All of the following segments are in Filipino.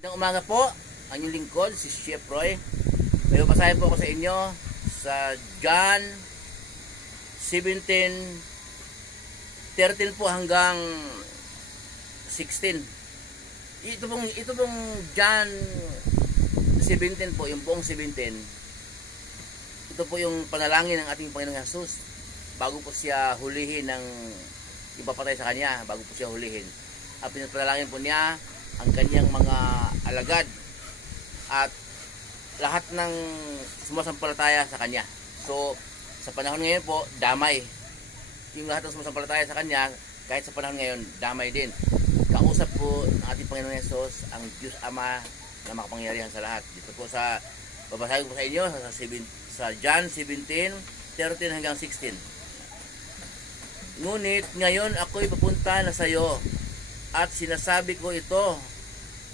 Magandang umaga po, ang inyong lingkod, si Chef Roy. May babasahin po ako sa inyo sa John 17:13 po hanggang 16. Ito pong John 17 po, yung buong 17. Ito po yung panalangin ng ating Panginoong Jesus bago po siya hulihin ng ipapatay sa kanya, bago po siya hulihin. Ang pinapanalangin po niya ang kanyang mga alagad at lahat ng sumasampalataya sa kanya. So, sa panahon ngayon po, damay. Yung lahat ng sumasampalataya sa kanya, kahit sa panahon ngayon, damay din. Kausap po ng ating Panginoon Yesus ang Diyos Ama na makapangyarihan sa lahat. Dito po sa, babasahin ko sa inyo sa John 17:13 hanggang 16. Ngunit ngayon ako'y papunta na sa iyo at sinasabi ko ito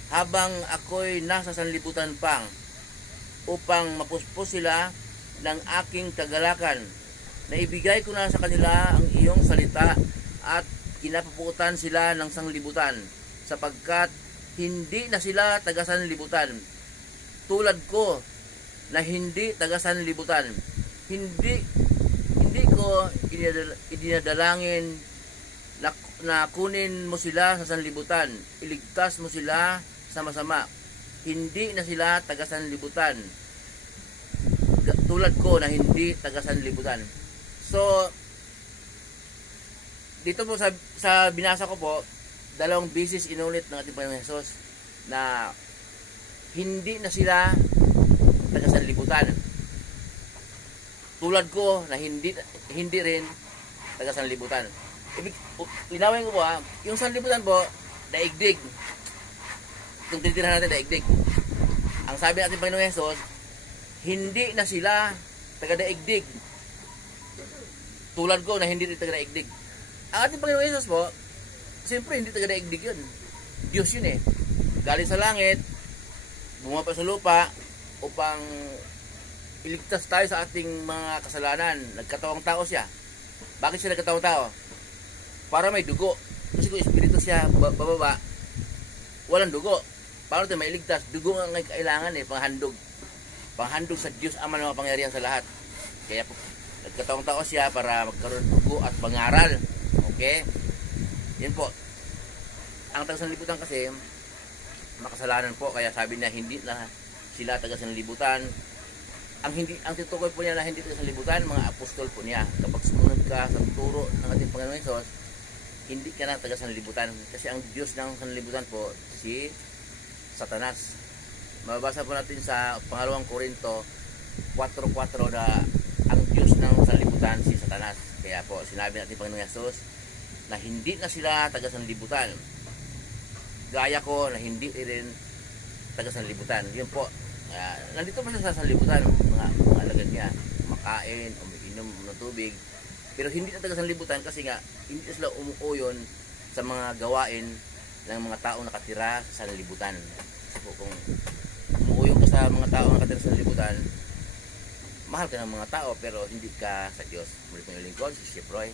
habang ako'y nasa sanlibutan pa upang mapuspos sila ng aking kagalakan. Naibigay ko na sa kanila ang iyong salita at kinapapuutan sila ng sanglibutan sapagkat hindi na sila taga-sanlibutan tulad ko na hindi taga-sanlibutan. Hindi ko idinadalangin na kunin mo sila sa sanlibutan, iligtas mo sila sa masama. Hindi na sila taga-sanlibutan tulad ko na hindi taga-sanlibutan. So, dito po sa binasa ko po, dalawang beses inulit ng ating Panginoon Hesus na hindi na sila taga-sanlibutan tulad ko na hindi rin taga-sanlibutan. Linawin ko po yung sanlibutan po, daigdig. Kung tinitirhan natin, daigdig. Ang sabi natin Panginoon Hesus, hindi na sila taga-daigdig tulad ko na hindi rin taga-daigdig. Ang ating Panginoon Hesus po, siyempre hindi taga-daigdig yun. Diyos yun eh. Galing sa langit, bumaba sa lupa upang iligtas tayo sa ating mga kasalanan. Nagkatawang tao siya. Bakit siya nagkatawang tao? Para may dugo. Kasi kung espiritu siya bababa, walang dugo. Paano tayo mailigtas? Dugo ang kailangan eh, panghandog. Panghandog sa Diyos Ama na mapangyarihan sa lahat. Kaya po, nagkatawang tao siya para magkaroon ng dugo at pangaral. Okay? Yan po. Ang taga-sanlibutan kasi, makasalanan po. Kaya sabi niya, hindi na sila taga-sanlibutan. Ang tutukoy po niya na hindi taga-sanlibutan, mga apostol po niya. Kapag sumunod ka sa turo ng ating Panginoon Hesus, hindi ka na taga-sanlibutan. Kasi ang Diyos ng sanlibutan po, si Satanas. Mababasa po natin sa pangalawang Korinto 4:4 na ang Diyos ng sanlibutan, si Satanas. Kaya po, sinabi natin Panginoon Hesus na hindi na sila taga-sanlibutan. Gaya ko na hindi rin taga-sanlibutan. Yun po. Nandito pa siya sa sanlibutan, mga alagad niya, makain, umiinom ng tubig, pero hindi na taga-sanlibutan kasi nga hindi sila umuuyon sa mga gawain ng mga taong nakatira sa sanlibutan. Kasi po kung umuuyon ka sa mga taong nakatira sa sanlibutan, mahal ka ng mga tao pero hindi ka sa Diyos. Mulit mo yung lingkod, si Chef Roy.